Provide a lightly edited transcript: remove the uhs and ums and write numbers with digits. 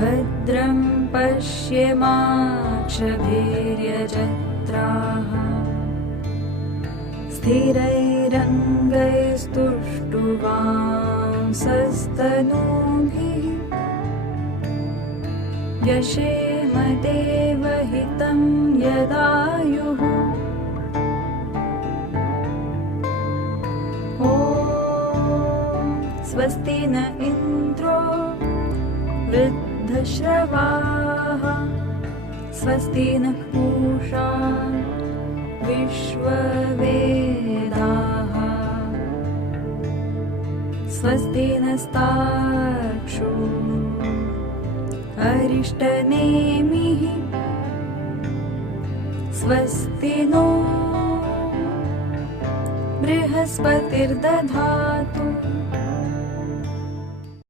भद्रं पश्येमाक्षभिर्यजत्राः स्थिरैरङ्गैस्तुष्टुवांसस्तनूभिः व्यशेम देवहितं यदायुः। ॐ स्वस्ति न इन्द्रो वृद्धश्रवाः स्वस्ति नः पूषा विश्ववेदाः स्वस्ति नस्तार्क्ष्यो अरिष्टनेमिः स्वस्ति नो बृहस्पतिर्दधातु।